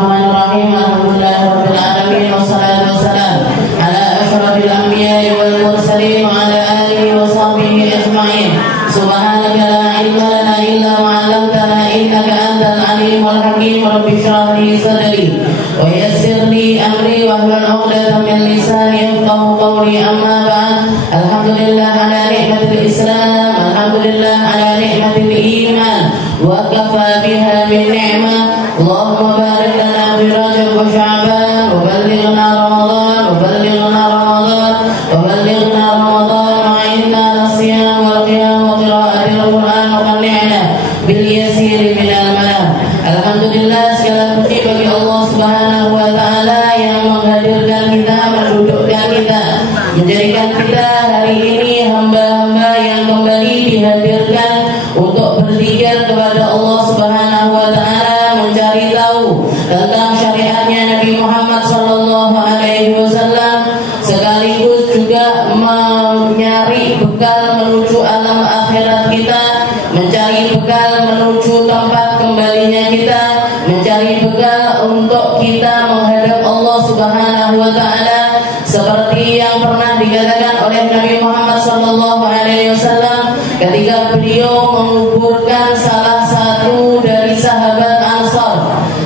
Bismillahirrahmanirrahim. Alhamdulillahirabbil alamin wassalatu wassalamu ala asyrafil anbiya'i wal mursalin wa ala alihi wa sahbihi ajma'in. Subhanaka la ilma lana illa ma 'allamtana innaka antal alimul hakim. Rabbi shrah li sadri wa yassir li amri wahlul 'uqdatam min lisani yafqahu qawli. Amma ba'd. Alhamdulillah ala ni'matil Islam, alhamdulillah ala ni'matil iman, wa kafa biha min ni'mah. Allahumma barik lana fi Rajab wa Sya'ban, wa ballighna Ramadan, wa ballighna Ramadan, wa ballighna Ramadan, wa inna nasiyam wal qiyam wa qira'atil Qur'an, wa qanni'na bil yasir minal malam. Alhamdulillah, segala puji bagi Allah Subhanahu wa taala yang menghadirkan kita, mendudukkan kita, menjadikan kita hari ini hamba-hamba yang kembali dihadirkan untuk berzikir kepada Allah Subhanahu wa taala, mencari tahu tentang syariatnya Nabi Muhammad sallallahu alaihi wasallam, sekaligus juga mencari bekal menuju alam akhirat kita, mencari bekal menuju tempat kembalinya kita, mencari bekal untuk kita menghadap Allah Subhanahu wa taala, seperti yang pernah dikatakan oleh Nabi Muhammad sallallahu alaihi wasallam ketika beliau menguburkan salah satu dari sahabat Ansar.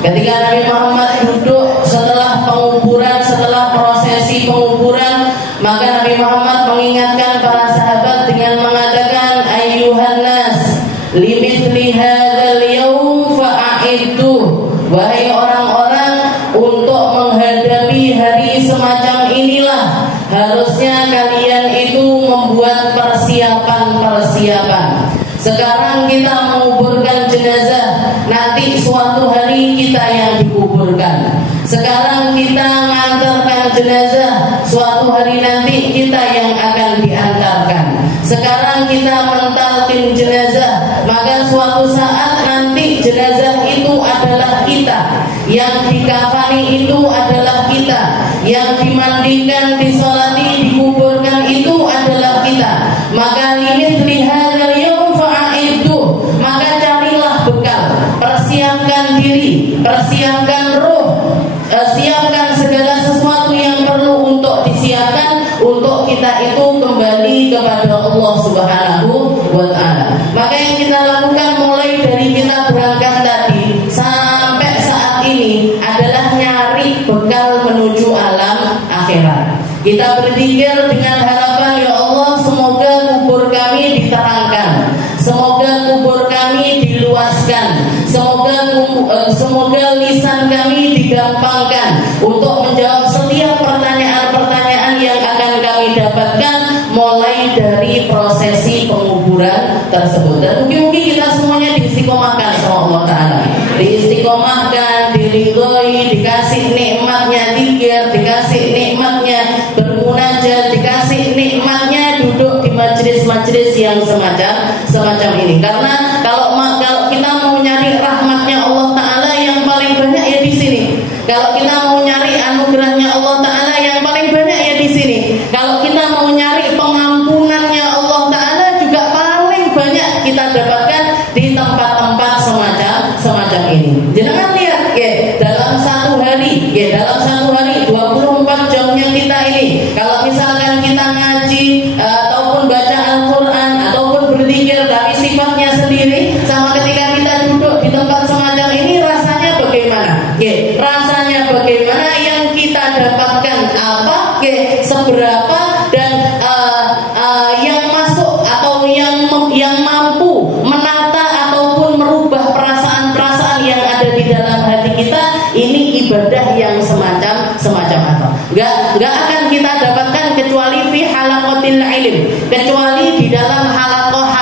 Ketika Nabi Muhammad duduk setelah penguburan, setelah prosesi penguburan, maka Nabi Muhammad mengingatkan para sahabat dengan mengatakan, ayyuhan nas limithli hadzal yaum fa'iddu. Wahai orang-orang, untuk menghadapi hari semacam inilah harusnya kalian itu membuat persiapan-persiapan. Sekarang kita menguburkan jenazah, nanti suatu hari kita yang dikuburkan. Sekarang kita mengantarkan jenazah, suatu hari nanti kita yang akan diantarkan. Sekarang kita mentalkin jenazah, maka suatu saat nanti jenazah itu adalah kita. Yang dikafani itu adalah kita. Yang dimandikan, disolati, dikuburkan itu adalah kita. Maka limithli hadzal yaum fa'iddu. Maka carilah bekal, persiapkan diri, persiapkan ruh, siapkan segala sesuatu yang perlu untuk disiapkan untuk kita itu kembali kepada Allah Subhanahu wa taala. Maka yang kita lakukan mulai dari kita berangkat tadi sampai saat ini adalah nyari bekal menuju alam akhirat. Kita berzikir dengan harapan, ya Allah, semoga kubur kami diterangkan, semoga kubur kami diluaskan, semoga lisan kami digampangkan untuk menjawab setiap pertanyaan-pertanyaan yang akan kami dapatkan mulai dari prosesi penguburan tersebut. Dan mungkin kita semuanya diistiqomahkan sama Allah Ta'ala, diistiqomahkan, diridhoi, dikasih nikmatnya zikir, dikasih nikmatnya bermunajat, dikasih nikmatnya duduk di majelis-majelis yang semacam ini. Karena kalau kita mau nyari rahmatnya Allah Ta'ala, yang paling banyak ya di sini. Kalau kita mau nyari anugerahnya Allah Ta'ala, yang paling banyak ya di sini. Kalau kita mau nyari pengampunannya Allah Ta'ala, juga paling banyak kita dapatkan di tempat-tempat semacam ini. Jangan lihat ya, dalam satu hari 24 jamnya kita ini, kalau misalkan kita ngaji ataupun baca Al-Quran ataupun berzikir, tapi sifatnya sendiri, sama ketika kita duduk di tempat semacam ini, rasanya bagaimana? Rasanya bagaimana? Yang kita dapatkan apa? Seberapa? Dan yang masuk atau yang mampu menata ataupun merubah perasaan-perasaan yang ada di dalam hati kita, ini ibadah yang semacam apa? Gak akan kita dapatkan kecuali fi halaqatil ilm, kecuali di dalam halaqah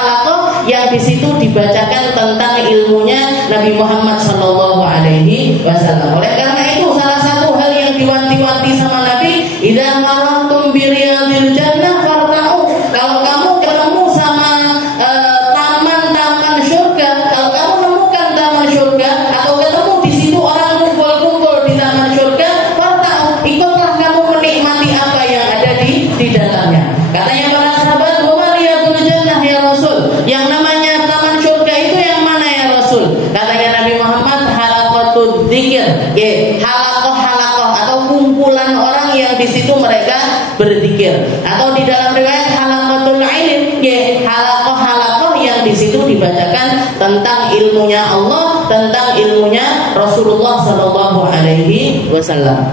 yang di situ dibacakan tentang ilmunya Nabi Muhammad sallallahu alaihi wasallam. Oleh karena itu, salah satu hal yang diwanti-wanti sama Nabi, idza marartum bi riyadil jannah farta'u. Kalau kamu ketemu sama taman-taman surga, kalau kamu nemukan taman surga atau ketemu di situ orang kumpul-kumpul di taman surga, farta'u, ikutlah kamu menikmati apa yang ada di dalamnya. Katanya para sahabat, wa riyadul jannah ya Rasul, yang namanya taman surga itu yang mana ya Rasul? Katanya Nabi Muhammad, halaqatud dzikr berzikir, halakoh atau kumpulan orang yang di situ mereka berzikir, atau di dalam riwayat halakotul ilm, halakoh yang di situ dibacakan tentang ilmunya Allah, tentang ilmunya Rasulullah Sallallahu Alaihi Wasallam.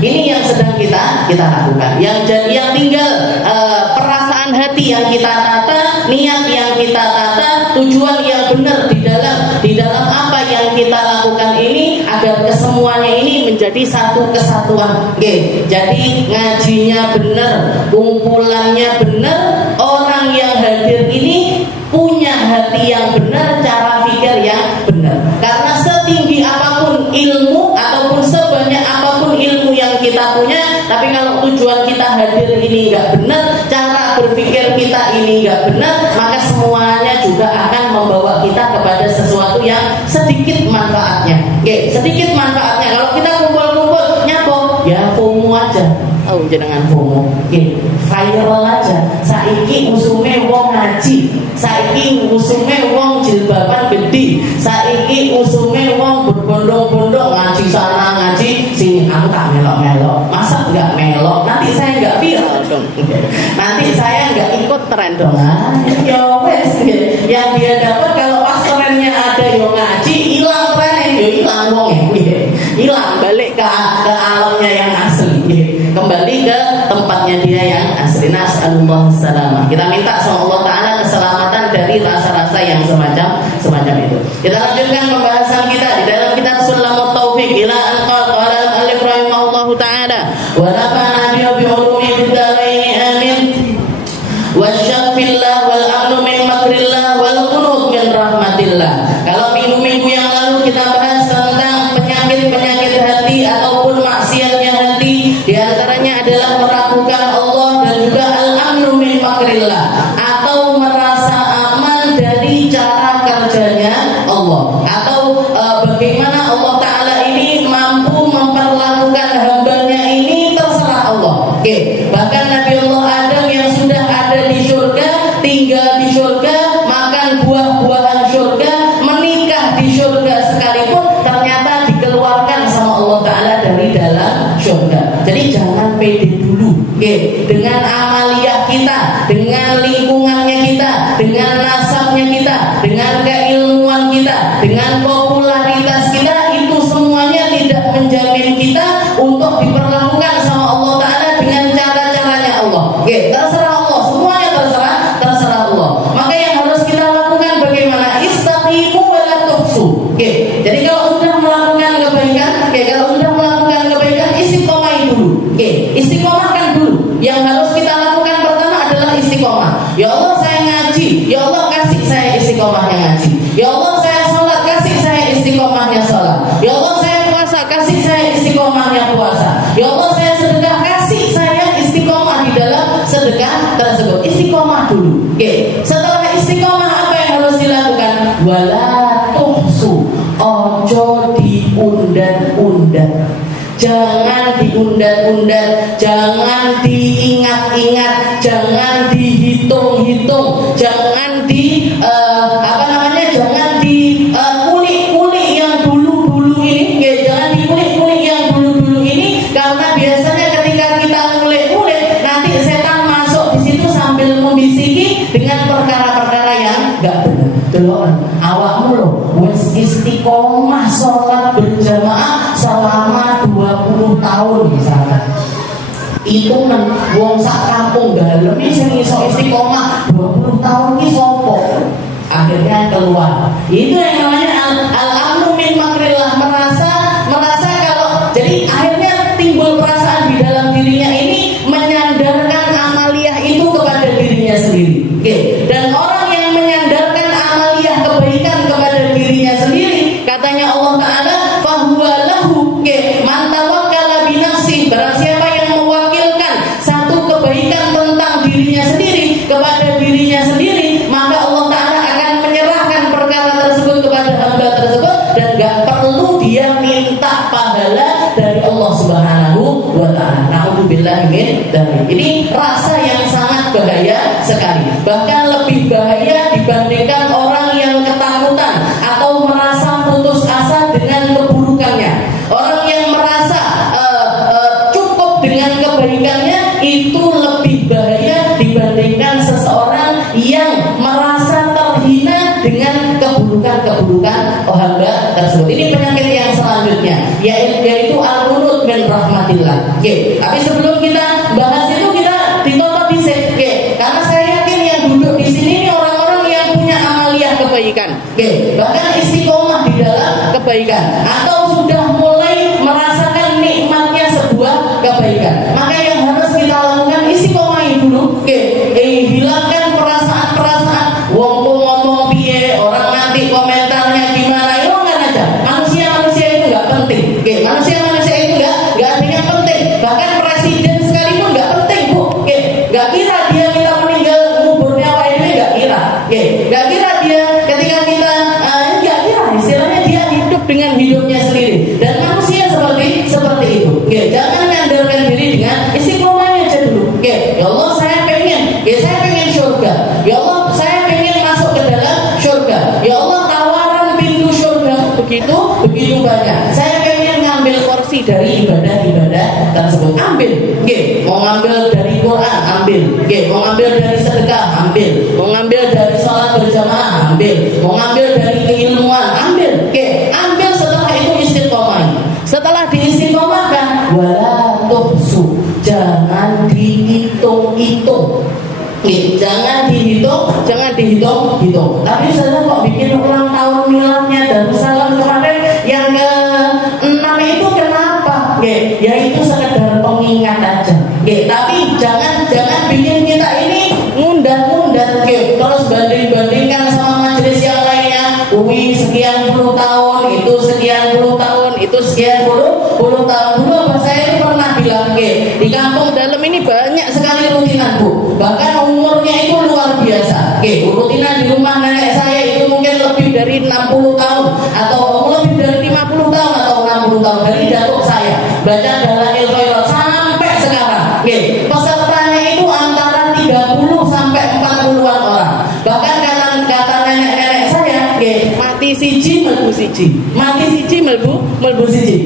Ini yang sedang kita lakukan. Yang tinggal perasaan hati yang kita tata, niat yang kita tata, tujuan yang benar di dalam apa yang kita lakukan ini, agar kesemuanya ini menjadi satu kesatuan. Jadi ngajinya benar, kumpulannya benar, orang yang hadir ini punya hati yang benar, cara pikir yang benar. Karena setinggi apapun ilmu ataupun sebanyak apapun ilmu yang kita punya, tapi kalau tujuan kita hadir ini enggak benar, cara berpikir kita ini enggak benar, maka semuanya juga akan membawa kita kepada sesuatu yang sedikit manfaatnya. Sedikit manfaatnya. Kalau kita kumpul-kumpul nyapo, ya FOMO aja. Oh, jenengan FOMO. Viral aja. Saiki usume wong ngaji, saiki usume wong jilbaban gede, saiki usume wong berbondong-bondong ngaji sana ngaji sini. Aku tak melok-melok. Masa enggak melok? Nanti saya enggak viral dong. Nanti saya enggak ikut tren dong. Ya wes, yang dia dapat kalau pas trennya ada yang ngaji, hilang trennya, ya hilang wongnya. Hilang, balik ke alamnya yang asli. Kembali ke tempatnya dia yang asli. Nas'alullah salamah. Kita minta sama Allah Ta'ala keselamatan dari rasa-rasa yang semacam itu. Kita lanjutkan pembahasan kita di dalam kitab Sulamut Taufiq ila al-qal qala al-alif rahimahullahu ta'ala wa nafa'ana bi ulumi fid dharain amin wasyafillah wal amnu min makrillah wal qunut min rahmatillah. Kalau minggu-minggu yang lalu kita bahas tentang penyakit-penyakit hati ataupun maksiatnya hati, di antaranya adalah meragukan Allah dan juga al-amnu min makrillah, atau merasa aman dari cara kerjanya Allah, atau bagaimana Allah Ta'ala ini mampu memperlakukan hambanya ini terserah Allah. Bahkan Nabi Allah Adam yang sudah ada di surga, tinggal di surga, makan buah-buahan surga, menikah di surga sekalipun, ternyata dikeluarkan sama Allah Ta'ala dari dalam surga. Jadi jangan pede dulu dengan amaliyah kita, dengan lingkungannya kita, dengan nasabnya kita, dengan keilmuan kita, dengan popularitas kita. Itu semuanya tidak menjamin kita untuk diperlakukan sama Allah Ta'ala dengan cara-caranya Allah. Terserah Allah, semuanya terserah Allah. Maka yang harus kita lakukan bagaimana? Istaqimu wa la tuhsu. Jadi kalau sudah melakukan kebaikan, istiqomah dulu. Istiqomahkan dulu. Yang harus kita lakukan pertama adalah istiqomah. Ya Allah, saya ngaji, ya Allah kasih saya istiqomahnya ngaji. Ya Allah, saya sholat, kasih saya istiqomahnya sholat. Ya Allah, saya puasa, kasih saya istiqomahnya puasa. Ya Allah, saya sedekah, kasih saya istiqomah di dalam sedekah tersebut. Istiqomah dulu. Setelah istiqomah, apa yang harus dilakukan? Wala tuhsu, ojo diundang-undang. Jangan diundang-undang, jangan diingat-ingat, jangan dihitung-hitung, jangan jangan dikulik-kulik yang dulu-dulu ini. Jangan dikulik-kulik yang dulu-dulu ini, karena biasanya ketika kita kulik-kulik, nanti setan masuk di situ sambil membisiki dengan perkara-perkara yang enggak benar. Delok awakmu lho wis istiqomah sholat berjamaah selama 20 tahun misalkan. Itu kan wong sak kampung dalem iki sing iso istiqomah 20 tahun iki sapa? Akhirnya keluar. Itu yang namanya al-amnu min makrillah, merasa kalau jadi akhirnya timbul perasaan di dalam dirinya ini menyandarkan amaliyah itu kepada dirinya sendiri. Dan orang yang menyandarkan amaliyah kebaikan kepada dirinya sendiri, katanya Allah Ta'ala, fahuwa lahu man tawakkala bi nafsihi. Barang siapa yang mewakilkan satu kebaikan tentang dirinya sendiri kepada dirinya sendiri, maka Allah Ta'ala akan menyerahkan perkara tersebut kepada hamba tersebut, dan gak perlu dia minta pahala dari Allah Subhanahu wa Ta'ala. Na'udzubillahi min dzalik. Ini rasa yang sangat bahaya sekali. Bahkan lebih bahaya dibandingkan orang yang ketakutan atau merasa putus asa dengan keburukan yaitu al-qunut min rahmatillah. Oke, tapi sebelum kita bahas itu kita ditoto dhisik. Oke, karena saya yakin yang duduk di sini ini orang-orang yang punya amaliyah kebaikan. Oke, bahkan istiqomah di dalam kebaikan atau sudah mulai merasakan nikmatnya sebuah kebaikan. Maka yang harus kita lakukan istiqomahin dulu. Oke, hilangkan perasaan-perasaan wong ngomong piye, orang nanti komentarnya gimana. Hilangkan aja. Manusia itu enggak penting. Oke, manusia itu enggak ada yang penting. Bahkan presiden sekalipun enggak penting, Bu. Oke, enggak kira dia kita meninggal nguburnya wae dhewe enggak kira. Oke, enggak kira dia ketika kita enggak kira istilahnya dia hidup dengan hidupnya sendiri. Dan manusia seperti itu. Oke, jangan nyandarkan diri dengan istiqomahnya aja dulu. Oke, ya Allah saya pengen surga. Ya Allah saya pengen masuk ke dalam surga. Ya Allah tawaran pintu surga begitu banyak. Saya pengen ngambil porsi dari ibadah tersebut. Ambil. Oke, mau ngambil dari Quran, ambil. Oke, mau ngambil dari sedekah, ambil. Mau ngambil dari salat berjamaah, ambil. Mau ngambil dari keilmuan, ambil. Oke, ambil setelah itu istiqomah. Setelah diistiqomahkan, wala tuhsu, jangan dihitung-hitung. Jangan dihitung. Tapi saya kok bikin ulang tahun miladnya Darussalam kemarin yang ke-6 itu kenapa? Ya itu sekedar pengingat aja. Tapi jangan bikin kita ini ngundat-ngundat. Terus banding-bandingkan sama majelis yang lainnya. Sekian puluh tahun, itu sekian puluh tahun, itu sekian puluh tahun. Dulu apa saya itu pernah bilang di kampung dalam ini banyak sekali rutinan, Bu. Bahkan umurnya itu luar biasa. Rutinan di rumah nenek saya itu mungkin lebih dari 60 tahun atau lebih dari 50 tahun atau 60 tahun dari datuk saya. Baca Dalail Khairat sampai sekarang. Pesertanya itu antara 30 sampai 40-an orang. Bahkan kata nenek-nenek saya, mati siji melbu siji.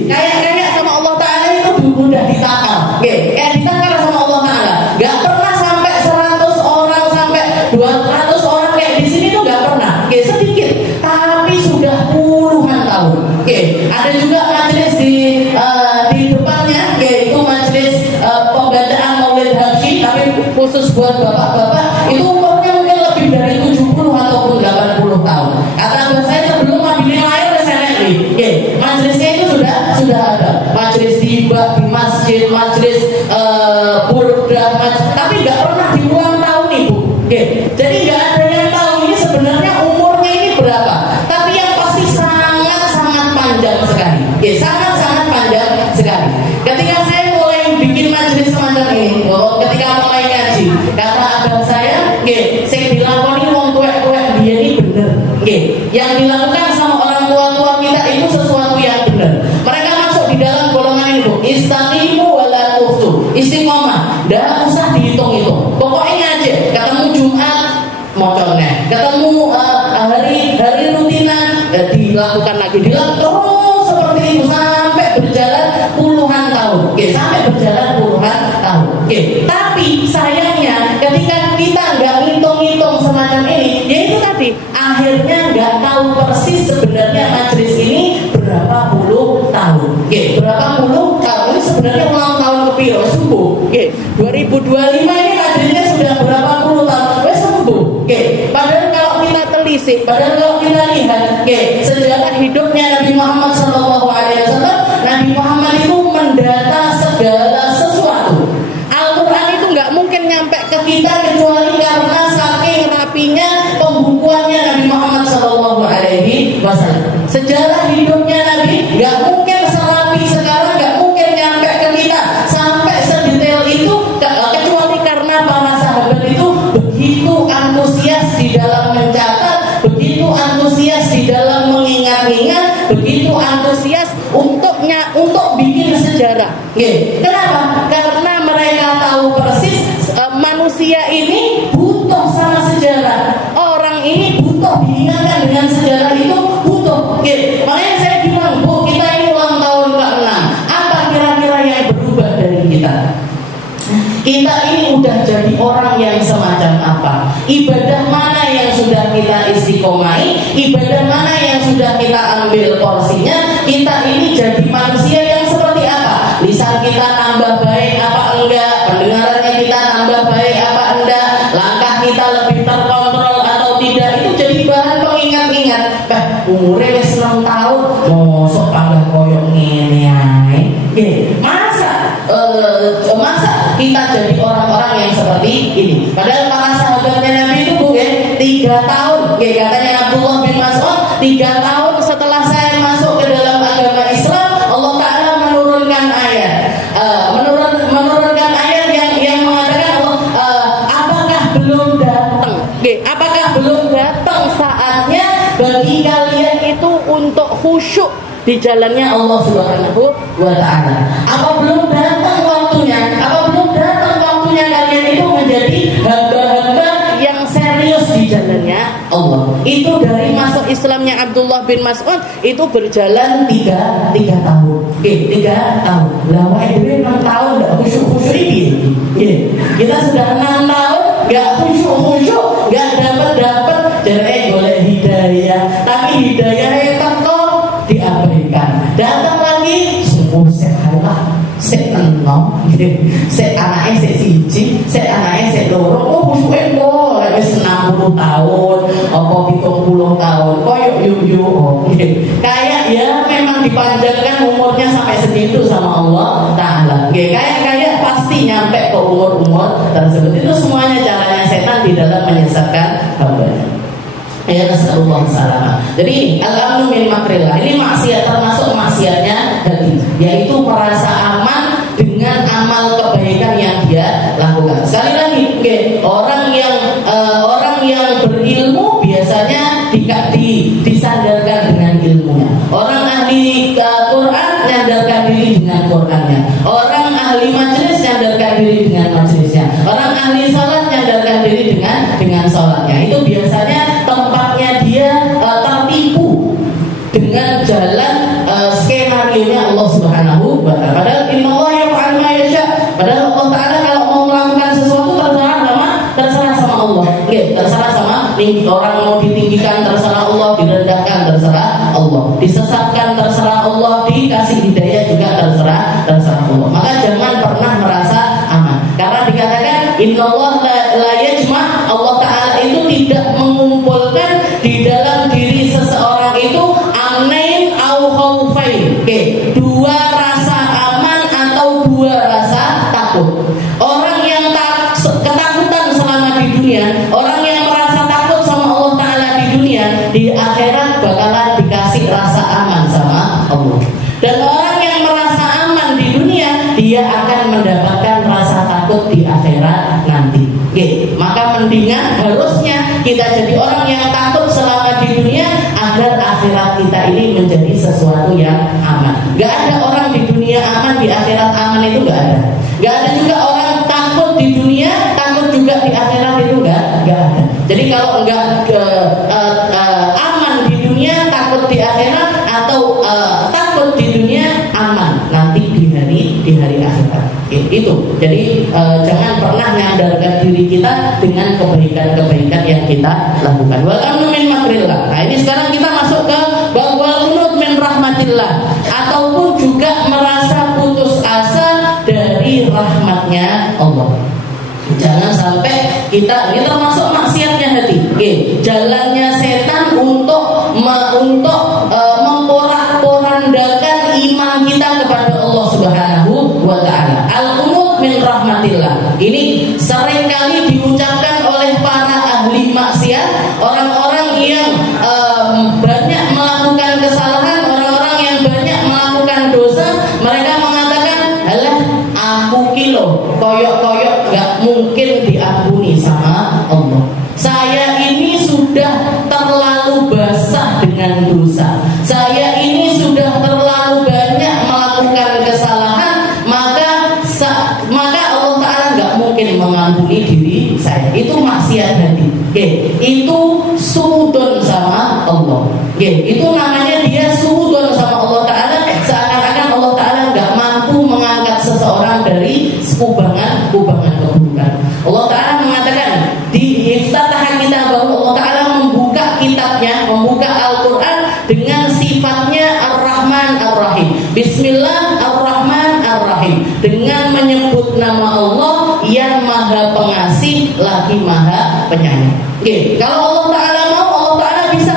Kayak sama Allah Ta'ala itu mudah ditakal. Kayak ditakal sama Allah Ta'ala. Gak pernah sampai 100 orang sampai 200 orang kayak di sini tuh gak pernah. Sedikit, tapi sudah puluhan tahun. Ada juga majelis di depannya, yaitu majelis pembacaan Maulid Habsyi, tapi khusus buat bapak-bapak itu umurnya mungkin lebih dari 70 ataupun 80 tahun. Kata saya sebelum Mabini lahir saya majelisnya itu sudah ada. Majelis tiba di masjid, majelis burdah, tapi nggak pernah diulang tahun ibu. Jadi nggak ada yang tahu ini sebenarnya umurnya ini berapa. Tapi yang pasti sangat panjang sekali. Sangat panjang sekali. Ketika saya mulai bikin majelis semacam ini, ketika mulai ngaji, kata abang saya, saya dilakoni wong tuwek-tuwek dia ini bener. Yang dilakukan sama orang tua kita itu sesuatu yang benar. Mereka masuk di dalam golongan ini, Bu. Istaqimu wala tuhsu. Istiqomah, enggak usah dihitung-hitung. Pokoknya aja ketemu Jumat moconnya, ketemu hari rutinan dilakukan lagi, terus seperti itu sampai berjalan puluhan tahun. Tapi sayangnya ketika kita nggak ngitung-ngitung semacam ini, yaitu tadi akhirnya nggak tahu persis sebenarnya majelis ini berapa puluh tahun. Berapa puluh tahun ini sebenarnya ulang tahun kepiro sembuh. 2025 ini majelisnya sudah berapa puluh tahun sembuh. Padahal kalau kita telisik, padahal kalau kita lihat sejarah hidupnya Nabi Muhammad SAW, Nabi Muhammad itu mendata segala sesuatu. Al-Quran itu nggak mungkin nyampe ke kita kecuali karena saking rapinya pembukuannya Nabi Muhammad SAW. Sejarah hidupnya Nabi nggak mungkin serapi sekarang, nggak mungkin nyampe ke kita sampai sedetail itu kecuali karena para sahabat itu begitu antusias di dalam mencatat, begitu antusias di dalam mengingat-ingat, begitu antusias untuk bikin sejarah. Kenapa? Karena mereka tahu persis manusia ini butuh sama sejarah. Orang ini butuh diingatkan dengan sejarah itu butuh. Makanya saya bilang, Bu, kita ini ulang tahun ke-6. Apa kira-kira yang berubah dari kita? Kita ini udah jadi orang yang semacam apa? Ibadah mana yang sudah kita istiqomai? Ibadah mana yang sudah kita ambil porsinya? Kita ini jadi manusia lisan kita tambah baik apa enggak, pendengarannya kita tambah baik apa enggak, langkah kita lebih terkontrol atau tidak, itu jadi bahan pengingat-ingat. Umurnya wis 6 tahun, mosok tambah koyok ngene ae. Masa kita jadi orang-orang yang seperti ini? Padahal para sahabatnya Nabi itu 3 tahun. Katanya Abdullah bin Mas'ud, 3 tahun setelah saya masuk ke dalam agama Islam, Allah Ta'ala menurunkan ayat, menurunkan ayat yang mengatakan apakah belum datang? Apakah belum datang saatnya bagi kalian itu untuk khusyuk di jalannya Allah Subhanahu wa Ta'ala? Apa belum datang waktunya? Apa belum datang waktunya kalian itu menjadi hamba-hamba yang serius di jalannya Allah? Itu dari masuk Islamnya Abdullah bin Mas'ud itu berjalan 3 tahun. 3 tahun. Lama itu 6 tahun enggak khusyuk ini. Kita sudah 6 tahun enggak khusyuk, enggak dapat jadi golek hidayah, tapi hidayahnya teko diabaikan. Datang lagi sungguh sehalah, sekenong, anaknya siji, anaknya loro. Khusyuke kok wis 60 tahun, apa 70 tahun, koyo yuk. Kayak ya memang dipanjangkan umurnya sampai segitu sama Allah Ta'ala. Kayak pasti nyampe ke umur tersebut. Itu semuanya caranya setan di dalam menyesatkan hambanya. Ya nasallallahu salamah. Jadi al-amnu min makrillah ini maksiat, termasuk maksiatnya hati, yaitu merasa aman dengan amal kebaikan yang dia lakukan. Sekali lagi, orang yang berilmu biasanya disandarkan dengan ilmunya. Orang ahli Quran menyandarkan diri dengan Qurannya. Orang ahli majelis menyandarkan diri dengan majelisnya. Orang ahli salat menyandarkan diri dengan salatnya. Itu biasanya tempatnya dia tertipu dengan jalan skenario-nya Allah Subhanahu wa Ta'ala. Padahal innallaha yaf'alu ma yasha. Padahal Allah Ta'ala kalau mau melakukan sesuatu terserah sama Allah. Terserah sama orang, mau ditinggikan terserah Allah, direndahkan terserah Allah, disesatkan terserah Allah, dikasih hidayah juga terserah Allah. Maka jangan pernah merasa aman. Karena dikatakan innallaha la yajma', Allah Ta'ala itu tidak mengumpulkan di dalam diri seseorang itu amnain au khaufain. Dua rasa aman atau dua rasa takut. Orang yang ketakutan selama di dunia, orang yang merasa takut sama Allah Ta'ala di dunia, di akhirat bakalan dikasih rasa aman sama Allah. Dan orang yang merasa aman di dunia, dia akan mendapatkan rasa takut di akhirat nanti. Maka mendingan harusnya kita jadi orang yang takut selama di dunia agar akhirat kita ini menjadi sesuatu yang aman. Gak ada orang di dunia aman, di akhirat aman, itu gak ada. Gak ada juga orang takut di dunia, takut juga di akhirat, itu gak ada. Jadi kalau enggak aman di dunia, takut di akhirat, atau takut di dunia, aman nanti di hari akhirat. Itu. Jadi jangan pernah menyandarkan diri kita dengan kebaikan-kebaikan yang kita lakukan. Wal amnu min makrillah. Nah, ini sekarang kita masuk ke wal qunut min rahmatillah, ataupun juga merasa putus asa dari rahmatnya Allah. Jangan sampai kita, ini termasuk maksiatnya hati. Jalannya setan untuk memporak-porandakan iman kita kepada Allah Subhanahu wa Ta'ala. Al-qunut min rahmatillah ini seringkali diucapkan oleh para ahli maksiat, orang-orang yang banyak melakukan kesalahan, orang-orang yang banyak melakukan dosa. Mereka mengatakan, "Alah, aku kilo koyok-koyok gak mungkin diampuni sama Allah. Saya ini sudah terlalu basah dengan dosa. Saya ini sudah terlalu banyak melakukan kesalahan, maka Allah Ta'ala gak mungkin mengampuni diri saya." Itu maksiat hati. Itu suudon sama Allah. Itu namanya dia suudon sama Allah Ta'ala. Seakan-akan Allah Ta'ala gak mampu mengangkat seseorang dari kubangan keburukan. Allah Ta'ala mengatakan di iftitah kitab, Allah Ta'ala membuka kitabnya, membuka Al-Quran dengan sifatnya Ar-Rahman Ar-Rahim. Bismillah Ar-Rahman Ar-Rahim. Rahim, dengan menyebut nama Allah yang Maha Pengasih lagi Maha Penyayang. Oke, kalau Allah Ta'ala mau, Allah Ta'ala bisa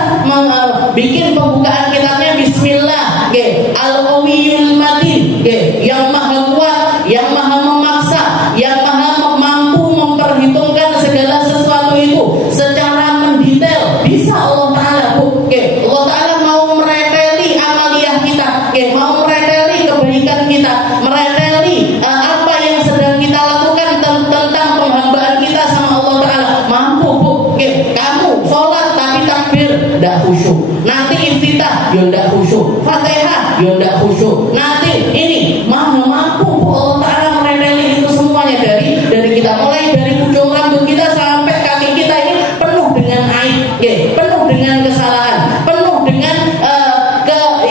bikin pembukaan kitabnya Bismillah. Oke, Al-Qawiyyul Matin, oke, yang Maha Kuat, yang Maha Memaksa, yang Maha mampu memperhitungkan segala sesuatu itu secara mendetail. Bisa Allah Ta'ala. Oke, Allah Ta'ala mau mereteli amaliyah kita, oke, mau mereteli kebaikan kita, mereteli apa yang sedang kita lakukan tentang penghambaan kita sama Allah Ta'ala. Mampu, Bu. Oke, kamu sholat tapi takbir tidak khusyuk, nanti iftitah ya tidak khusyuk, Fatihah ya tidak khusyuk, nanti ini Maha mampu, Bu. Allah Ta'ala mereteli itu semuanya dari kita, mulai dari ujung rambut kita sampai kaki kita ini penuh dengan aib, ya, penuh dengan kesalahan, penuh dengan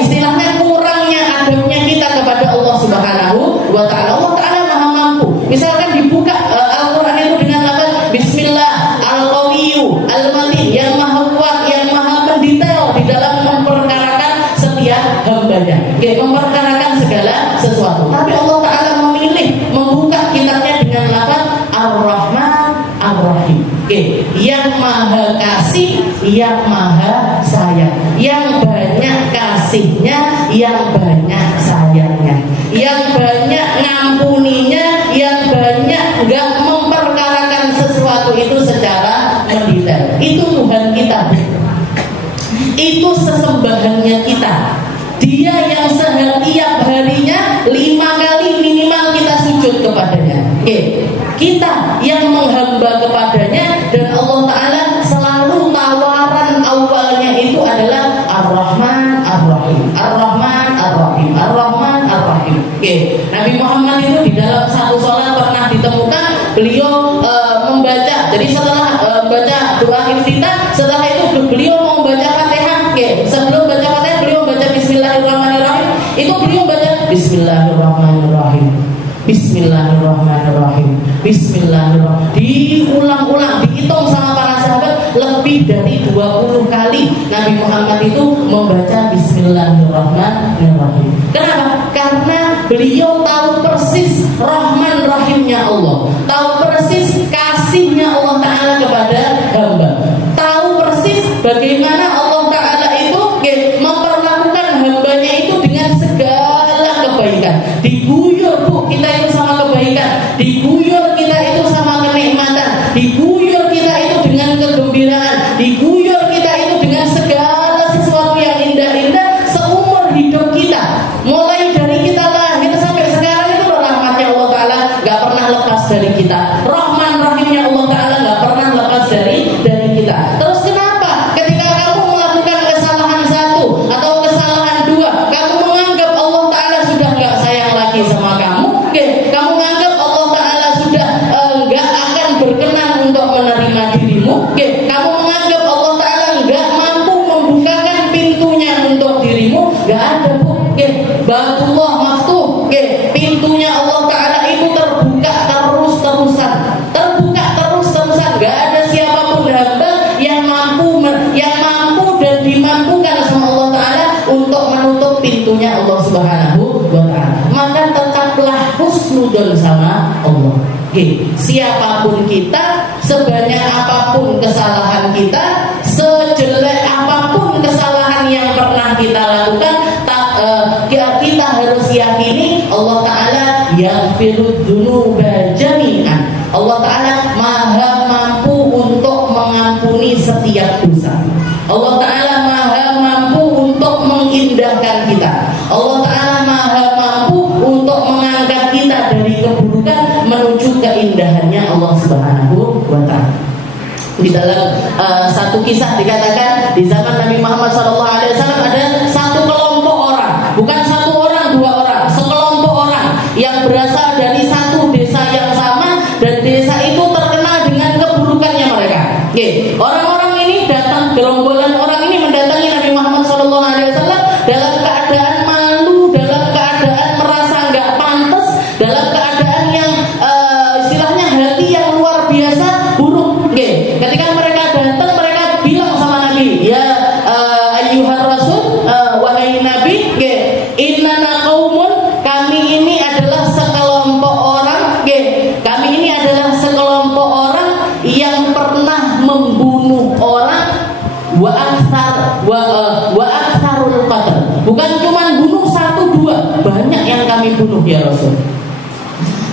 istilahnya kurangnya adabnya kita kepada Allah Subhanahu wa Ta'ala. Allah Ta'ala Maha mampu. Misalkan dibuka Al-Quran itu dengan lafaz Bismillah, Al-Qawiyyu Al-Matin, yang Maha Kuat, yang Maha mendetail di dalam memperkarakan setiap hambanya, ya, memperkarakan segala sesuatu. Tapi Allah Ta'ala memilih membuka kitabnya dengan lafaz Ar-Rahman Ar-Rahim, okay, yang Maha Kasih, yang Maha Sayang, yang banyak kasihnya, yang banyak sayangnya, yang banyak ngampuninya, yang banyak gak memperkarakan sesuatu itu secara mendetail. Itu Tuhan kita, itu sesembahannya kita. Dia yang setiap harinya 5 kali minimal kita sujud kepadanya. Okay. Kita yang menghamba kepadanya, dan Allah Ta'ala selalu tawaran awalnya itu adalah Ar-Rahman Ar-Rahim, Ar-Rahman Ar-Rahim, Ar-Rahman Ar-Rahim. Okay. Nabi Muhammad itu di dalam satu sholat pernah ditemukan beliau membaca. Jadi setelah baca doa iftitah, setelah itu beliau mau baca Fatihah. Okay. Sebelum baca Fatihah beliau baca Bismillahirrahmanirrahim. Itu beliau baca Bismillahirrahmanirrahim, Bismillahirrahmanirrahim, Bismillahirrahmanirrahim. Diulang-ulang, dihitung sama para sahabat lebih dari 20 kali Nabi Muhammad itu membaca Bismillahirrahmanirrahim. Kenapa? Karena beliau tahu persis Rahman Rahimnya Allah, tahu persis kasihnya Allah Ta'ala kepada hamba, tahu persis bagaimana Allah Ta'ala itu memperlakukan hambanya itu dengan segala kebaikan. Diguyur, Bu, kita itu sama kebaikan, diguyur kita itu sama kenikmatan, diguyur kita itu dengan kegembiraan, diguyur kita itu dengan segala sesuatu yang indah-indah seumur hidup kita. Mulai dari kita lahir sampai sekarang itu rahmatnya Allah Ta'ala gak pernah lepas dari kita. Rahman Rahimnya Allah Ta'ala gak pernah lepas dari kita. Terus kenapa ketika kamu melakukan kesalahan satu atau kesalahan dua, kamu menganggap Allah Ta'ala sudah gak sayang lagi sama kamu? Kamu menganggap Allah Ta'ala sudah gak akan berkenan untuk menerima dirimu? Kamu menganggap Allah Ta'ala gak mampu membukakan pintunya untuk dirimu? Gak ada, Bu. Batullah maftuh, pintunya Allah Ta'ala itu terbuka terus-terusan, terbuka terus-terusan. Gak ada siapapun hamba yang mampu dan dimampukan sama Allah Ta'ala untuk menutup pintunya Allah Subhanahu wa Ta'ala. Maka tetaplah husnudon sama Allah. Siapapun kita, sebanyak apapun kesalahan kita, sejelek apapun kesalahan yang pernah kita lakukan, kita harus yakini Allah Ta'ala yaghfirud dzunuba jami'an. Allah Ta'ala Maha mampu untuk mengampuni setiap dosa. Allah Ta'ala Maha mampu untuk mengindahkan kita. Allah Ta'ala Maha mampu untuk mengangkat kita dari keburukan menuju keindahannya Allah Subhanahu wa Ta'ala. Di dalam satu kisah dikatakan di zaman Nabi Muhammad SAW ada satu kelompok orang, bukan satu orang, dua orang, sekelompok orang yang berasal dari satu desa yang sama, dan desa itu terkenal dengan keburukannya mereka. Orang-orang ini datang, gerombolan orang ini mendatangi Nabi Muhammad SAW dalam keadaan malu, dalam keadaan merasa nggak pantas, dalam keadaan yang istilahnya hati yang luar biasa buruk. Ketika mereka datang, mereka bilang sama Nabi, ya ayyuhar rasul, wahai Nabi, innana qaumun, kami ini adalah kami bunuh ya Rasul.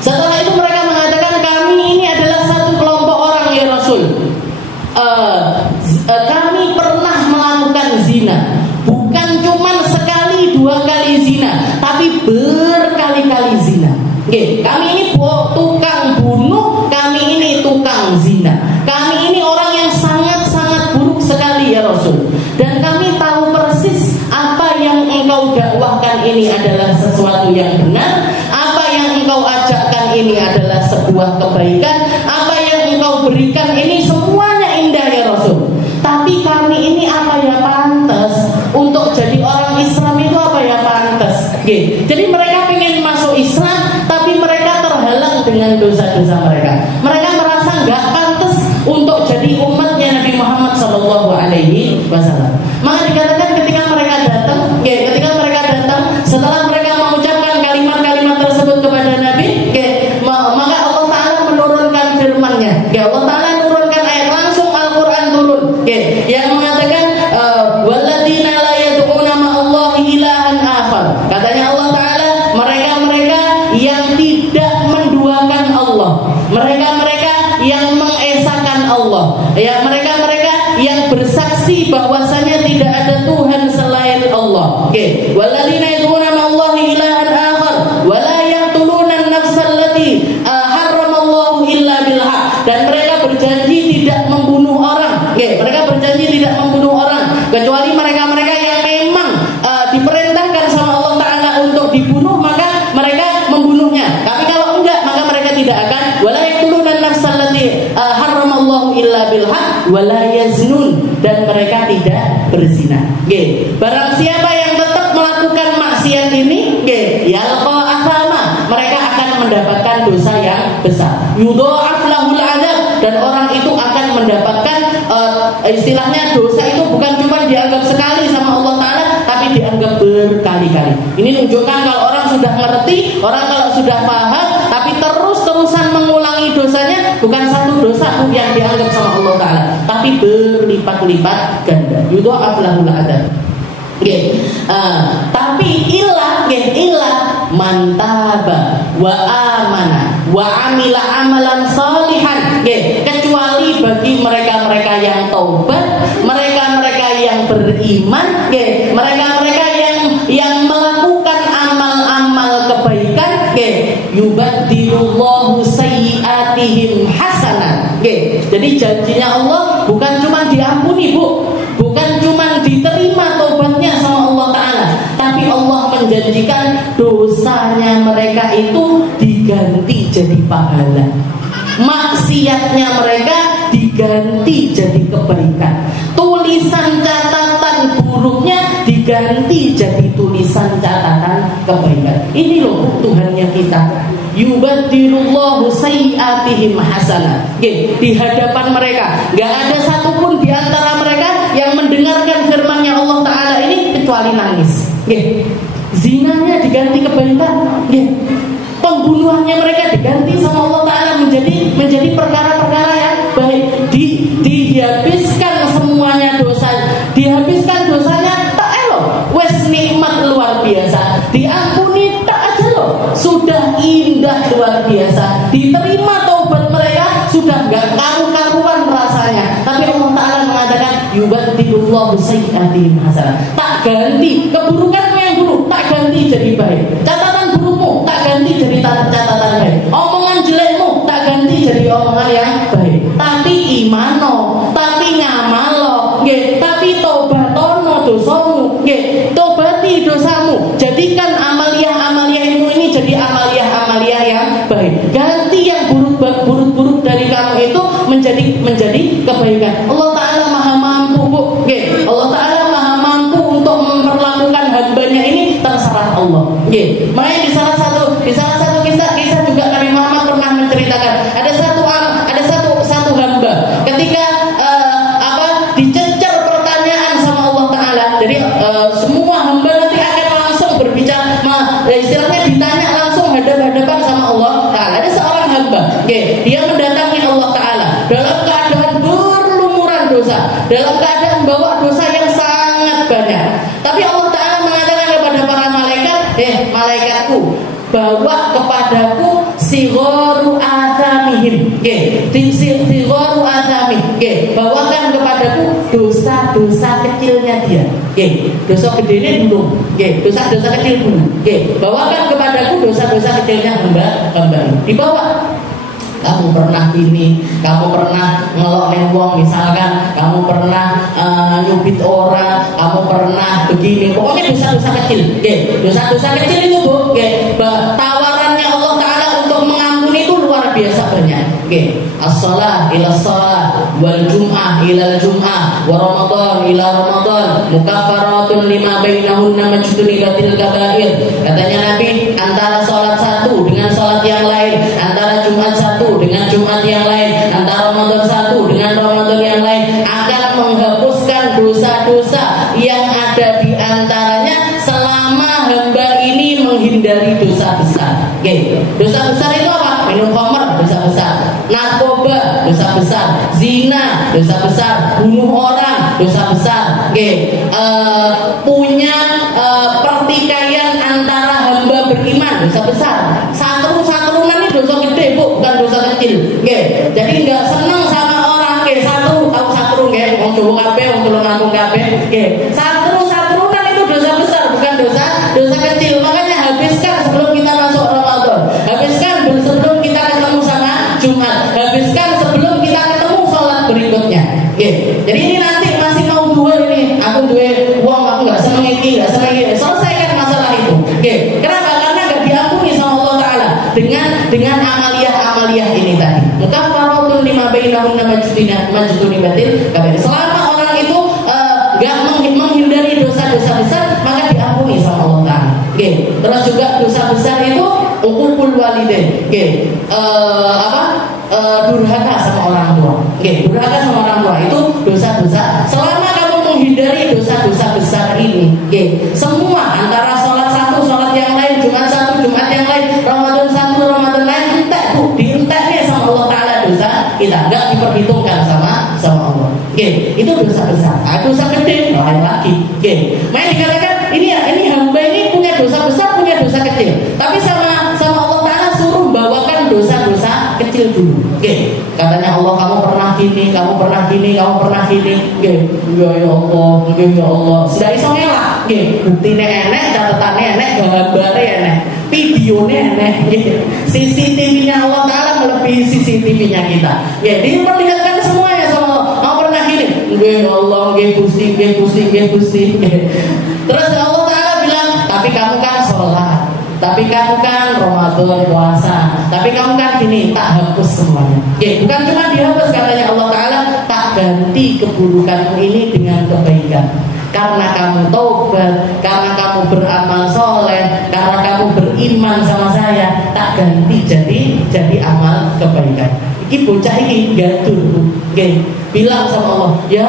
Setelah itu mereka mengatakan, kami ini adalah satu kelompok orang ya Rasul. Kami pernah melakukan zina. Bukan cuma sekali dua kali zina, tapi berkali-kali zina. Oke, kami ini tukang bunuh, kami ini tukang zina. Kami ini orang yang sangat-sangat buruk sekali ya Rasul. Dan kami tahu persis apa yang engkau dakwahkan ini adalah sesuatu yang benar, apa yang engkau ajakkan ini adalah sebuah kebaikan, apa yang engkau berikan ini semuanya indah ya Rasul. Tapi kami ini apa ya pantas untuk jadi orang Islam itu, apa ya pantas. Oke, jadi mereka ingin masuk Islam, tapi mereka terhalang dengan dosa-dosa mereka. Mereka merasa nggak pantas untuk jadi umatnya Nabi Muhammad SAW. Maka dikatakan ketika mereka datang, setelah mereka mengucapkan kalimat-kalimat tersebut kepada Nabi, maka Allah Ta'ala menurunkan firman-Nya. Allah Ta'ala menurunkan ayat, langsung Al-Quran turun, yang mengatakan walladzina la yad'una ma'allahi ilahan akhar. Katanya Allah Ta'ala, mereka-mereka yang tidak menduakan Allah, mereka-mereka yang mengesakan Allah, ya, mereka-mereka yang bersaksi bahwasanya tidak ada Tuhan selain Allah. Walladzina yad'una ma'allahi ilahan akhar wa la yaqtuluna an-nafsa allati harramallahu illa bil haqq. Dan mereka berjanji tidak membunuh orang. Mereka berjanji tidak membunuh orang kecuali mereka-mereka yang memang diperintahkan sama Allah Ta'ala untuk dibunuh, maka mereka membunuhnya. Tapi kalau enggak, maka mereka tidak akan. Wala yaqtuluna an-nafsa allati harramallahu illa bil haqq wa la yaznun. Dan mereka tidak berzina. Barang siapa yang tetap melakukan maksiat ini, yalqa athama, mereka akan mendapatkan dosa yang besar. Yudha'af lahul adab, dan orang itu akan mendapatkan istilahnya dosa itu bukan cuma dianggap sekali sama Allah Ta'ala, tapi dianggap berkali-kali. Ini menunjukkan kalau orang sudah ngerti, orang kalau sudah paham, tapi terus-terusan mengulangi dosanya, bukan satu dosa yang dianggap sama Allah Ta'ala, tapi berlipat-lipat ganda. Yudha'af lahul adab. Tapi ilah mantaba wa amana wa amila amalan salihan, kecuali bagi mereka-mereka yang taubat, mereka-mereka yang beriman, mereka-mereka yang melakukan amal-amal kebaikan, yubaddilullahu sayyi'atihim hasanat. Jadi janjinya Allah bukan cuma diampuni, bukan cuma diterima taubatnya sama Allah Ta'ala, tapi Allah menjanjikan dosanya mereka itu diganti jadi pahala, maksiatnya mereka diganti jadi kebaikan, tulisan catatan buruknya diganti jadi tulisan catatan kebaikan. Ini loh Tuhannya kita. Yubaddilullahu sayyi'atihim hasanah. Di hadapan mereka gak ada satupun di antara mereka yang mendengarkan firman-Nya Allah Ta'ala ini kecuali nangis. Zinanya diganti kebaikan. Pembunuhannya mereka diganti sama Allah Ta'ala menjadi perkara-perkara yang baik. Dihabiskan semuanya dosa, dihabiskan dosanya tak elok, wes nikmat luar biasa, diampuni tak aja loh, sudah indah luar biasa, diterima taubat mereka sudah gak karu-karuan rasanya. Tapi Allah Ta'ala mengatakan yubaddilullahu sayyi'atihim hasanah, tak ganti keburukanmu yang buruk, tak ganti jadi baik, catatan burukmu tak ganti jadi catatan baik, omongan jelekmu tak ganti jadi omongan yang baik. Tapi imano, tapi ngamalo, tapi tobatono dosamu, tobati dosamu, jadikan amaliyah-amaliyahmu ini jadi amaliyah-amaliyah yang baik. Ganti yang buruk-buruk dari kamu itu menjadi kebaikan. Allah Ta'ala maha mampu, Allah Ta'ala maha mampu untuk memperlakukan hambanya ini, terserah Allah. Makanya di salah satu kisah juga Nabi Muhammad pernah menceritakan ada satu hamba ketika dicecer pertanyaan sama Allah Ta'ala. Jadi semua hamba nanti akan langsung berbicara, istilahnya ditanya langsung hadap-hadapan sama Allah Ta'ala. Ada seorang hamba, dia mendatangi Allah Ta'ala dalam keadaan berlumuran dosa, dalam keadaan bawa dosa yang sangat banyak. Tapi Allah Ta'ala mengatakan kepada para malaikat, malaikatku, bawa kepadaku sigharu athamihim. Nggih, sigharu athamih. Nggih, bawakan kepadaku dosa-dosa kecilnya dia. Nggih, dosa gedene dulu. Nggih, dosa-dosa kecil dulu. Nggih, bawakan kepadaku dosa-dosa kecilnya hamba-hamba. Dibawa. Kamu pernah ini, kamu pernah ngelok wong misalkan, kamu pernah nyubit orang, kamu pernah begini, pokoknya dosa-dosa kecil. Oke, dosa-dosa kecil itu Bu, oke, tawarannya Allah Ta'ala untuk mengampuni itu luar biasa banyak. Oke, as-shalah ila shalah, wal jum'ah ila jum'ah, wa ramadan ila ramadan, mukaffaratun lima bainahunna majtunibatil kabair. Katanya Nabi, antara sholat satu dengan sholat yang lain, antara Jumat satu dengan Jumat yang lain, antara Ramadan satu dengan Ramadan yang lain, akan menghapuskan dosa-dosa yang ada di antaranya selama hamba ini menghindari dosa besar. Oke, dosa besar itu apa? Minum khamr, dosa besar. Narkoba, dosa besar. Zina, dosa besar. Bunuh orang, dosa besar. Oke, punya pertikaian antara hamba beriman, dosa besar. Satru-satrunan ini dosa gede Bu, bukan dosa kecil. Oke, jadi nggak senang sama orang. Oke, tahu satru nggih, wong Jawa kabeh, wong Tulungagung kabeh. Oke, satru-satrunan itu dosa besar, bukan dosa kecil. Makanya habiskan sebelum kita masuk Ramadan. Habiskan sebelum kita ketemu sama Jumat. Habiskan sebelum kita ketemu sholat berikutnya. Oke, jadi ini nanti masih mau dua ini. Aku dua uang, aku nggak seneng ini, nggak seneng ini. Selesaikan masalah itu. Oke, kenapa? Karena nggak diampuni sama Allah Ta'ala dengan amaliyah ini tadi. Mukaffaratun lima bainahunna majtunibatil kabair. Selama orang itu nggak menghindari dosa-dosa besar, maka diampuni sama Allah Ta'ala. Oke, terus juga dosa besar itu uququl walidain. Oke, durhaka sama orang tua. Oke, durhaka sama orang tua itu dosa-dosa. Selama kamu menghindari dosa-dosa besar ini, oke, semua antara sholat satu, sholat yang lain, Jumat satu, Jumat yang lain, Ramadan satu, Ramadan lain, entek Bu, dienteknya sama Allah Ta'ala dosa kita, nggak diperhitungkan sama Allah. Oke, itu dosa besar. Dosa gede lain lagi. Oke, makanya dikatakan ini hamba ini punya dosa besar, punya dosa kecil. Tapi sama Allah Ta'ala suruh bawakan dosa-dosa kecil dulu. Oke, katanya Allah, kamu pernah gini, kamu pernah gini, kamu pernah gini. Oke, ya Allah, ya Allah. Sudah iso ngelak. Oke, buktine enek, catatannya enek, gambare enek, videonya enek. CCTV-nya Allah Ta'ala melebihi CCTV-nya kita. Oke, diperlihatkan semuanya sama Allah. Kamu pernah gini? Ya Allah, ya Gusti. Terus Allah Ta'ala bilang, tapi kamu kan sholat, tapi kamu kan Ramadan puasa, tapi kamu kan gini, tak hapus semuanya. Oke, bukan cuma dihapus, katanya Allah Ta'ala, tak ganti keburukanmu ini dengan kebaikan. Karena kamu taubat, karena kamu beramal soleh, karena kamu beriman sama saya, tak ganti jadi amal kebaikan. Iki bocah iki gatul. Oke, bilang sama Allah, ya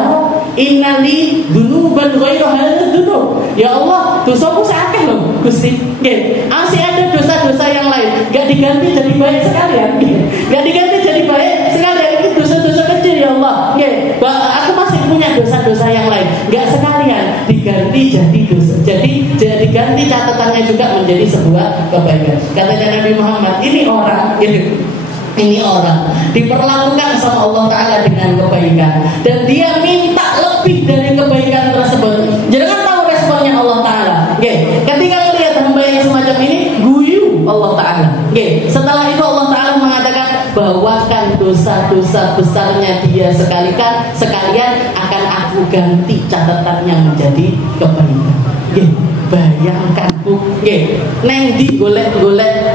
innali dzunuban ghairu hadzal dzunub. Ya Allah, dosaku sakeh loh, Gusti. Oke, masih ada dosa-dosa yang lain, enggak diganti jadi baik sekalian. Enggak diganti jadi baik sekalian. Itu dosa-dosa kecil ya Allah. Oke, aku masih punya dosa-dosa yang lain, enggak sekalian diganti jadi dosa. Jadi diganti catatannya juga menjadi sebuah kebaikan. Katanya Nabi Muhammad, ini orang diperlakukan sama Allah Ta'ala dengan kebaikan, dan dia minta lebih dari kebaikan tersebut. Jangan tahu responnya Allah Ta'ala. Ketika melihat hamba yang semacam ini, guyu Allah Ta'ala. Setelah itu Allah Ta'ala mengatakan, bawakan dosa-dosa besarnya dia sekalian akan aku ganti catatannya menjadi kebaikan. Bayangkan Bu, neng di golek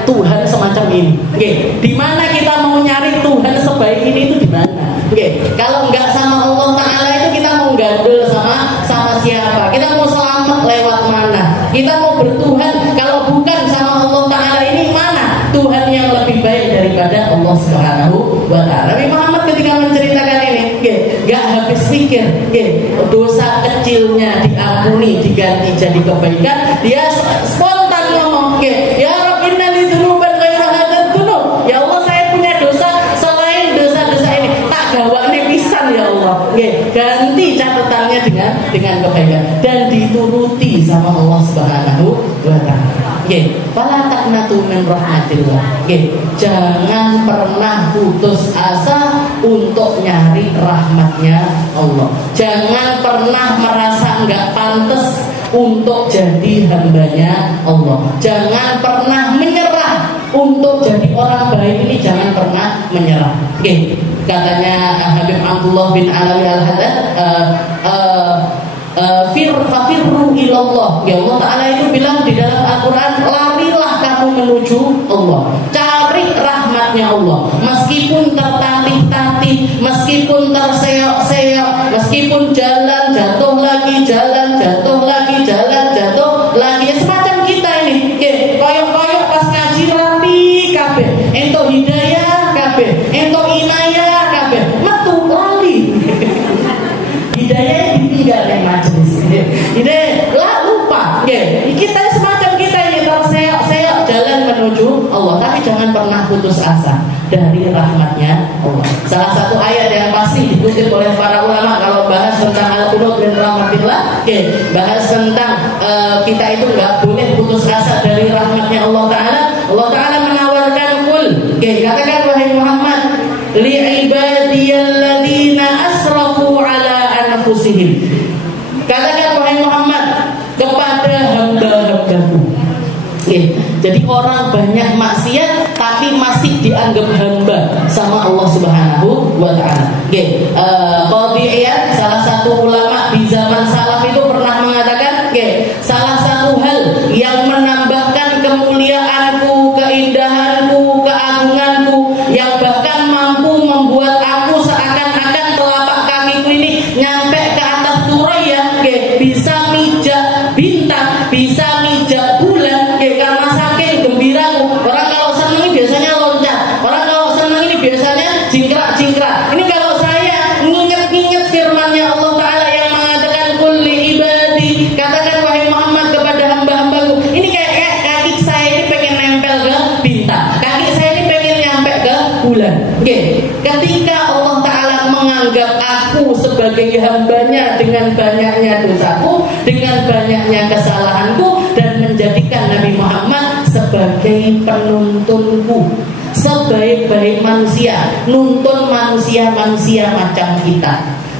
Tuhan semacam ini. Di mana kita mau nyari Tuhan sebaik ini itu di mana? Kalau nggak sama Allah Ta'ala itu kita mau gandul sama siapa? Kita mau selamat lewat mana? Kita mau bertuhan kalau bukan sama Allah Ta'ala ini, mana Tuhan yang lebih baik daripada Allah Subhanahu wa Ta'ala? Nabi Muhammad ketika menceritakan ini, nggak habis pikir. Dosa kecilnya diampuni, diganti jadi kebaikan. Dia spontan ngomong, ya Rabb innali dzunuban ghairu hadzal dzunub. Ya Allah, saya punya dosa selain dosa-dosa ini, tak gawane pisan ya Allah. Ganti catatannya dengan kebaikan dan dituruti sama Allah Subhanahu wa Ta'ala. Fala taqnatu min rahmatillah. Jangan pernah putus asa untuk nyari rahmatnya Allah. Jangan pernah merasa nggak pantas untuk jadi hambanya Allah. jangan pernah menyerah untuk jadi orang baik ini, jangan pernah menyerah. Katanya Habib Abdullah bin Alawi Al-Haddad, fafirru ilallah. Ya Allah Ta'ala itu bilang di dalam Al-Quran, larilah kamu menuju Allah, cari rahmatnya Allah. Meskipun tertatih-tatih, meskipun terseok-seok, meskipun jalan jatuh lagi, jalan jatuh lagi, jalan jatuh lagi, ya semacam kita ini. Koyok-koyok pas ngaji rapi kabeh, ento hidayah kabeh, ento inayah kabeh, metu lali. Hidayah ditinggal yang majelis. Hidayah lah lupa. Kita semacam kita ini terseok-seok jalan menuju Allah, tapi jangan pernah putus asa dari rahmatnya Allah. Salah satu ayat yang pasti dikutip oleh para ulama kalau bahas tentang al-qunut min rahmatillah, bahas tentang kita itu nggak boleh putus asa dari rahmatnya Allah Ta'ala. Allah Ta'ala menawarkan kul, katakan wahai Muhammad, li'ibadiyalladzina asrafu ala anfusihim. Katakan wahai Muhammad kepada hamba-hambaku. Jadi orang banyak maksiat tapi masih dianggap hamba sama Allah Subhanahu wa Ta'ala. Qadhi Iyad, salah satu ulama di zaman salaf itu pernah mengatakan, salah satu hal yang menambahkan kemuliaanku, keindahanku, keagunganku, yang bahkan mampu membuat aku seakan-akan telapak kakiku ini nyampe ke atas Thuraya, bisa mijak bintang, bisa mijak bulan, karena saking gembiraku. Orang kalau senang ini biasanya loncat, orang kalau senang ini biasanya jingkrak-jingkrak. Ini kalau saya nginget-nginget firman-Nya Allah Ta'ala yang mengatakan kulli ibadi, katakan wahai Muhammad kepada hamba-hambaku. Ini kayak kaki saya ini pengen nempel ke bintang, kaki saya ini pengen nyampe ke bulan. Ketika Allah Ta'ala menganggap aku sebagai hambanya dengan banyaknya dosaku, dengan banyaknya kesalahanku, dan menjadikan Nabi Muhammad sebagai penuntunku, sebaik-baik manusia, nuntun manusia-manusia macam kita,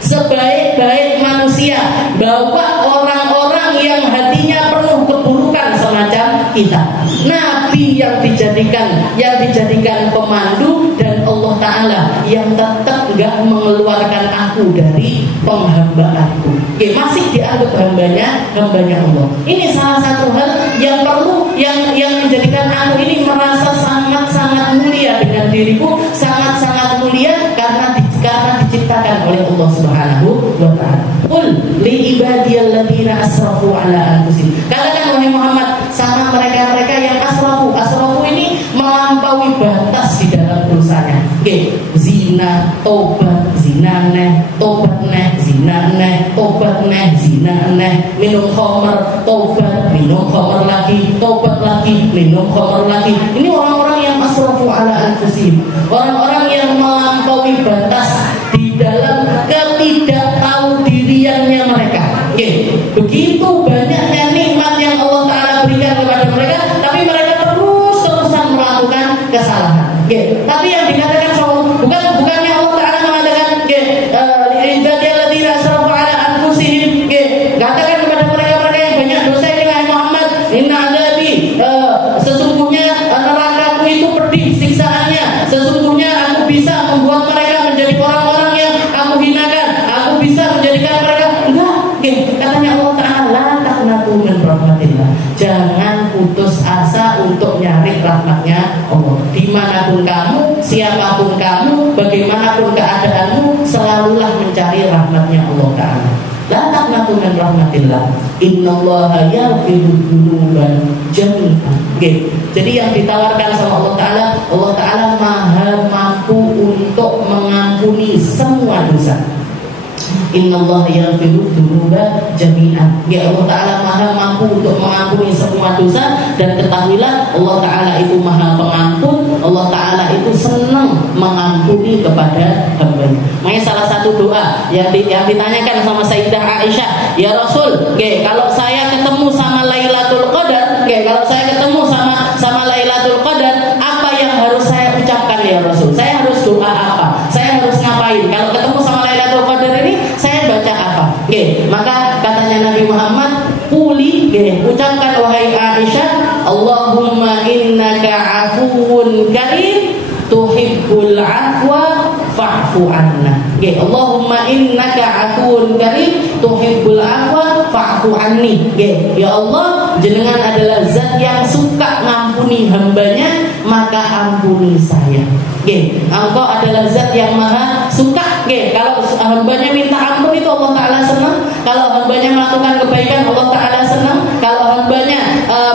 sebaik-baik manusia, bawa orang-orang yang hatinya penuh keburukan semacam kita. Nabi yang dijadikan pemandu, dan Allah Ta'ala yang tetap gak mengeluarkan aku dari penghambaanku. Masih dianggap hambanya Allah. Ini salah satu hal yang perlu, yang menjadikan aku ini merasa sangat-sangat mulia dengan diriku, sangat-sangat mulia karena diciptakan oleh Allah Subhanahu wa Ta'ala. Qul li ibadiyalladzina asrafu ala anfusihim. Katakan wahai Muhammad sama mereka-mereka yang asrafu ini melampaui batas di dalam dosanya. Zina, tobat, zina neh, tobat neh, zina neh, tobat neh, zina neh, minum khamr, tobat, minum khamr lagi, tobat lagi, minum khamr lagi. Ini orang-orang yang asrafu ala anfusihim, orang-orang yang melampaui batas di dalam ketidaktahu diriannya mereka. Begitu banyaknya nikmat yang Allah Ta'ala berikan kepada mereka, tapi mereka terus-terusan melakukan kesalahan. Tapi yang dikatakan bukannya Allah Ta'ala mengatakan ibadiyalladzina asrafu ala anfusihim, katakan kepada mereka-mereka yang banyak dosa ini wahai Muhammad, inna adzabi, sesungguhnya nerakaku itu pedih siksaannya, sesungguhnya aku bisa membuat mereka menjadi orang-orang yang aku hinakan, aku bisa menjadikan mereka enggak. Katanya Allah Ta'ala, la taqnatu min rahmatillah, jangan putus asa untuk nyari rahmatnya Allah. Dimanapun kamu, siapapun kamu, bagaimanapun keadaanmu, selalulah mencari rahmatnya Allah Ta'ala. La taqnatu min rahmatillah, innallaha yaghfiru dzunuba jami'an. Jadi yang ditawarkan sama Allah Ta'ala maha mampu untuk mengampuni semua dosa. Innallaha yaghfiru dzunuba jami'an. Allah Ta'ala maha mampu untuk mengampuni semua dosa, dan ketahuilah Allah Ta'ala itu maha pengampun. Allah Ta'ala itu senang mengampuni kepada hamba-Nya. Makanya salah satu doa yang ditanyakan sama Sayyidah Aisyah, ya Rasul, kalau saya ketemu sama Lailatul Qadar, kalau saya ketemu sama afuwun karim tuhibbul afwa fa'fu anna. Nggih, Allahumma innaka afuwun karim tuhibbul afwa fa'fu anni. Nggih, ya Allah, jenengan adalah zat yang suka ngampuni hambanya, maka ampuni saya. Nggih, Engkau adalah zat yang maha suka. Nggih, kalau hambanya minta ampun itu Allah Ta'ala senang. Kalau hambanya melakukan kebaikan, Allah Ta'ala senang. Kalau hambanya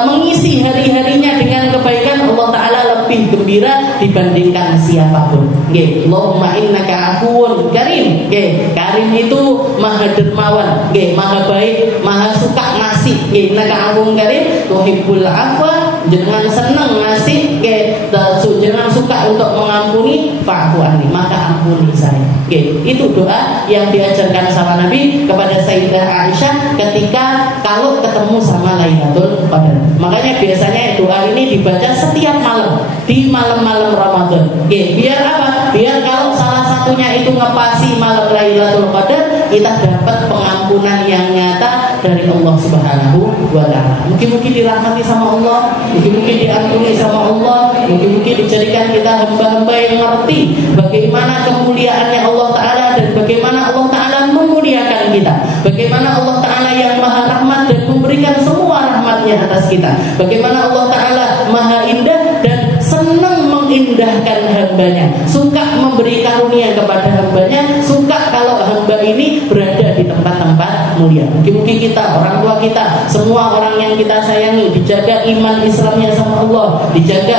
mengisi hari-harinya dengan kebaikan, Allah Ta'ala lebih gembira dibandingkan siapapun. Nggih, Allahumma innaka afuwun karim. Nggih, karim itu maha dermawan, nggih, maha baik, maha suka ngasih. Nggih, innaka afuwun karim tuhibbul afwa, jenengan senang ngasih, nggih, jenengan suka untuk mengampuni, fa'fu anni, maka ampuni saya. Nggih, itu doa yang diajarkan sama Nabi kepada Sayyidah Aisyah ketika kalau ketemu sama Lailatul Qadar. Makanya biasanya doa ini dibaca setiap malam di malam-malam Ramadan. Nggih, biar apa? Biar kalau salah satunya itu ngepasi malam Lailatul Qadar, kita dapat pengampunan yang nyata dari Allah Subhanahu wa Ta'ala. Mungkin dirahmati sama Allah, mungkin diampuni sama Allah, mungkin dijadikan kita hamba-hamba yang ngerti bagaimana kemuliaannya Allah Ta'ala dan bagaimana Allah Ta'ala memuliakan kita, bagaimana Allah Ta'ala yang maha rahmat dan memberikan semua rahmatnya atas kita, bagaimana Allah Ta'ala maha indah dan senang mengindahkan hambanya, suka memberi karunia kepada hambanya, suka kalau hamba ini berada di tempat-tempat mulia. Mungkin kita, orang tua kita, semua orang yang kita sayangi dijaga iman Islamnya sama Allah, dijaga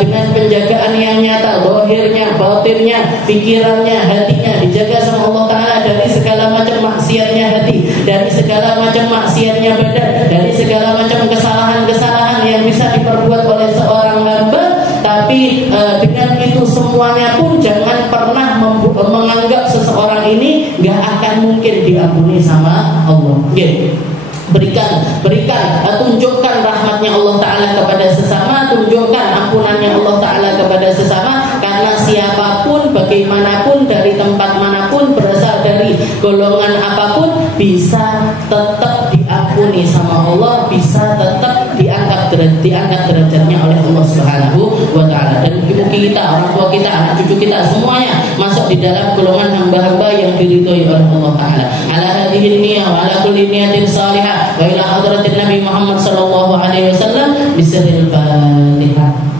dengan penjagaan yang nyata, zahirnya, batinnya, pikirannya, hatinya dijaga sama Allah Ta'ala dari segala macam maksiatnya hati, dari segala macam maksiatnya badan, dari segala macam kesalahan-kesalahan yang bisa diperbuat oleh seorang hamba. Tapi dengan itu semuanya pun jangan pernah menganggap seseorang ini gak akan mungkin diampuni sama Allah. Yeah. Berikan, tunjukkan rahmatnya Allah Ta'ala kepada sesama, tunjukkan ampunannya Allah Ta'ala kepada sesama. Karena siapapun, bagaimanapun, dari tempat manapun, berasal dari golongan apapun, bisa tetap diampuni sama Allah, bisa tetap diangkat derajatnya oleh Allah Subhanahu wa Ta'ala. Dan mungkin kita, orang tua kita, anak cucu kita, semuanya masuk di dalam golongan hamba-hamba yang diridhoi oleh Allah Ta'ala. Ala hadhihi niyah wa ala kulli niyatin salihah wa ila hadratin Nabi Muhammad sallallahu alaihi wasallam bisirril Fatihah.